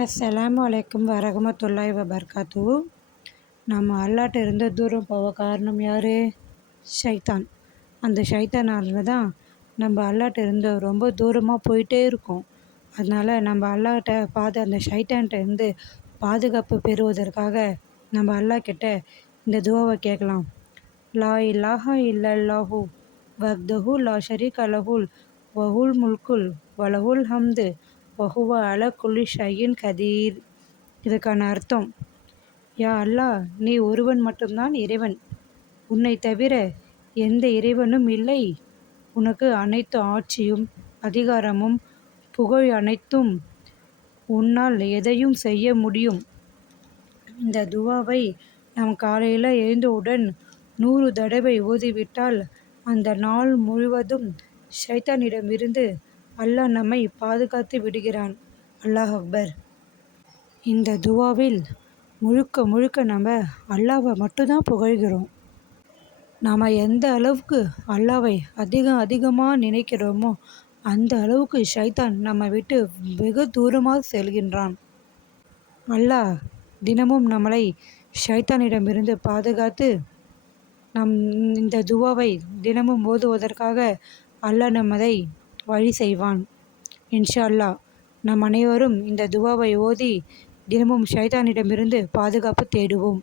அஸ்ஸலாமு அலைக்கும் வரஹ்மத்துல்லாஹி வபரகாத்துஹு. நம்ம அல்லாட்ட இருந்து தூரம் போக காரணம் யார்? ஷைத்தான். அந்த ஷைத்தானால தான் நம்ம அல்லாட்ட இருந்து ரொம்ப தூரமாக போயிட்டே இருக்கோம். அதனால் நம்ம அல்லாட்ட அந்த ஷைத்தான்கிட்ட இருந்து பாதுகாப்பு பெறுவதற்காக நம்ம அல்லாஹ்கிட்ட இந்த துவாவை கேட்கலாம். லா இலாஹா இல்லல்லாஹு வஹ்தஹு லா ஷரீக லஹுல் வஹுல் முல்குல் வலஹுல் ஹம்து வஹுவ அலா குல்லி ஷைஇன் கதீர். இதுக்கான அர்த்தம்: யா அல்லாஹ், நீ ஒருவன் மட்டும்தான் இறைவன். உன்னை தவிர எந்த இறைவனும் இல்லை. உனக்கு அனைத்து ஆட்சியும் அதிகாரமும் புகழ் அனைத்தும். உன்னால் எதையும் செய்ய முடியும். இந்த துவாவை நாம் காலையில் எழுந்தவுடன் 100 தடவை ஓதிவிட்டால் அந்த நாள் முழுவதும் ஷைத்தானிடமிருந்து அல்லாஹ் நம்மை பாதுகாத்து விடுகிறான். அல்லாஹ் அக்பர். இந்த துவாவில் முழுக்க முழுக்க நம்ம அல்லாஹ்வை மட்டும்தான் புகழ்கிறோம். நாம் எந்த அளவுக்கு அல்லாஹ்வை அதிகமாக நினைக்கிறோமோ அந்த அளவுக்கு ஷைத்தான் நம்மை விட்டு வெகு தூரமாக செல்கின்றான். அல்லாஹ் தினமும் நம்மளை ஷைத்தானிடமிருந்து பாதுகாத்து இந்த துவாவை தினமும் ஓதுவதற்காக அல்லாஹ் நம்மதை வழி செய்வான். இன்ஷா அல்லாஹ். நம் அனைவரும் இந்த துவாவை ஓதி தினமும் ஷைத்தானிடமிருந்து பாதுகாப்பு தேடுவோம்.